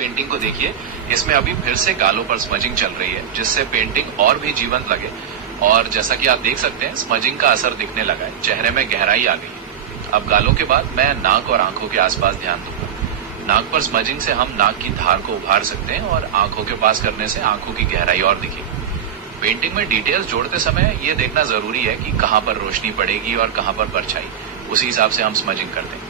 Painting को देखिए, इसमें अभी फिर से गालों पर स्मजिंग चल रही है, जिससे पेंटिंग और भी जीवंत लगे। और जैसा कि आप देख सकते हैं, स्मजिंग का असर दिखने लगा है, चेहरे में गहराई आ गई है। अब गालों के बाद मैं नाक और आंखों के आसपास ध्यान दूंगा। नाक पर स्मजिंग से हम नाक की धार को उभार सकते हैं और आंखों के पास करने से आंखों की गहराई और दिखेगी। पेंटिंग में डिटेल्स जोड़ते समय ये देखना जरूरी है कि कहाँ पर रोशनी पड़ेगी और कहाँ पर परछाई, उसी हिसाब से हम स्मजिंग करते हैं।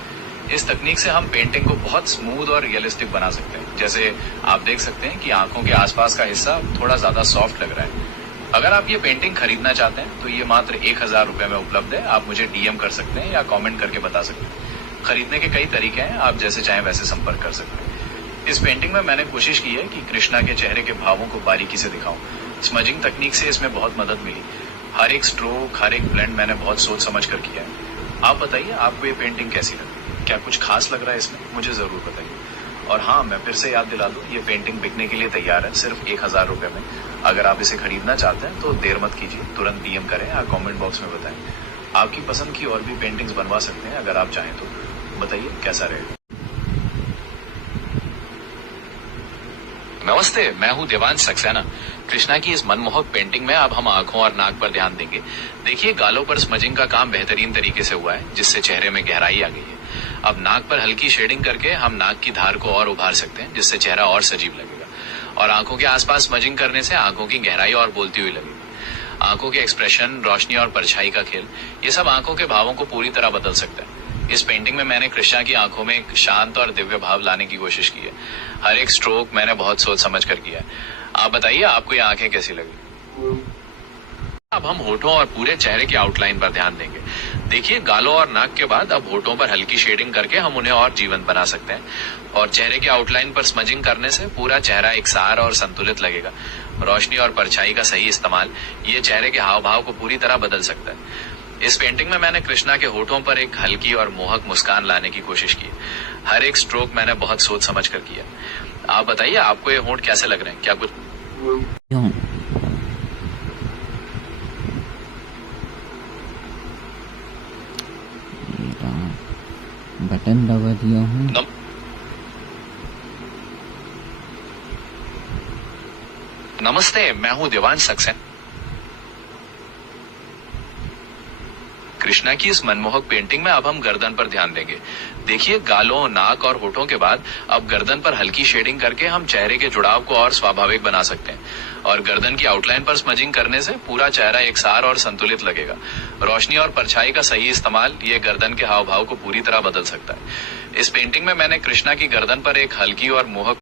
इस तकनीक से हम पेंटिंग को बहुत स्मूथ और रियलिस्टिक बना सकते हैं। जैसे आप देख सकते हैं कि आंखों के आसपास का हिस्सा थोड़ा ज्यादा सॉफ्ट लग रहा है। अगर आप ये पेंटिंग खरीदना चाहते हैं तो ये मात्र 1000 रुपए में उपलब्ध है। आप मुझे डीएम कर सकते हैं या कमेंट करके बता सकते हैं। खरीदने के कई तरीके हैं, आप जैसे चाहें वैसे संपर्क कर सकते हैं। इस पेंटिंग में मैंने कोशिश की है कि कृष्णा के चेहरे के भावों को बारीकी से दिखाऊं। स्मजिंग तकनीक से इसमें बहुत मदद मिली। हर एक स्ट्रोक, हर एक ब्लेंड मैंने बहुत सोच समझ कर किया है। आप बताइए, आपको ये पेंटिंग कैसी लगी? क्या कुछ खास लग रहा है इसमें? मुझे जरूर बताइए। और हाँ, मैं फिर से याद दिला दूं, ये पेंटिंग बिकने के लिए तैयार है, सिर्फ 1000 रुपए में। अगर आप इसे खरीदना चाहते हैं तो देर मत कीजिए, तुरंत डीएम करें या कमेंट बॉक्स में बताएं। आपकी पसंद की और भी पेंटिंग्स बनवा सकते हैं अगर आप चाहें तो। बताइए कैसा रहेगा। नमस्ते, मैं हूँ देवांश सक्सेना। कृष्णा की इस मनमोहक पेंटिंग में अब हम आंखों और नाक पर ध्यान देंगे। देखिए, गालों पर स्मजिंग का काम बेहतरीन तरीके से हुआ है, जिससे चेहरे में गहराई आ गई है। अब नाक पर हल्की शेडिंग करके हम नाक की धार को और उभार सकते हैं, जिससे चेहरा और सजीव लगेगा। और आंखों के आसपास स्मजिंग करने से आंखों की गहराई और बोलती हुई लगेगी। आंखों के एक्सप्रेशन, रोशनी और परछाई का खेल, ये सब आंखों के भावों को पूरी तरह बदल सकता है। इस पेंटिंग में मैंने कृष्णा की आंखों में एक शांत और दिव्य भाव लाने की कोशिश की है। हर एक स्ट्रोक मैंने बहुत सोच समझ कर किया है। आप बताइए, आपको ये आंखें कैसी लगी? अब हम होठों और पूरे चेहरे की आउटलाइन पर ध्यान देंगे। देखिए, गालों और नाक के बाद अब होठों पर हल्की शेडिंग करके हम उन्हें और जीवंत बना सकते हैं। और चेहरे की आउटलाइन पर स्मजिंग करने से पूरा चेहरा एकसार और संतुलित लगेगा। रोशनी और परछाई का सही इस्तेमाल ये चेहरे के हाव भाव को पूरी तरह बदल सकता है। इस पेंटिंग में मैंने कृष्णा के होठों पर एक हल्की और मोहक मुस्कान लाने की कोशिश की। हर एक स्ट्रोक मैंने बहुत सोच समझ कर किया। आप बताइए, आपको ये होंठ कैसे लग रहे हैं? क्या कुछ बटन दबा दिया हूँ। नमस्ते, मैं हूँ देवांश सक्सेना। कृष्णा की इस मनमोहक पेंटिंग में अब हम गर्दन पर ध्यान देंगे। देखिए, गालों, नाक और होठों के बाद अब गर्दन पर हल्की शेडिंग करके हम चेहरे के जुड़ाव को और स्वाभाविक बना सकते हैं। और गर्दन की आउटलाइन पर स्मजिंग करने से पूरा चेहरा एकसार और संतुलित लगेगा। रोशनी और परछाई का सही इस्तेमाल ये गर्दन के हाव भाव को पूरी तरह बदल सकता है। इस पेंटिंग में मैंने कृष्णा की गर्दन पर एक हल्की और मोहक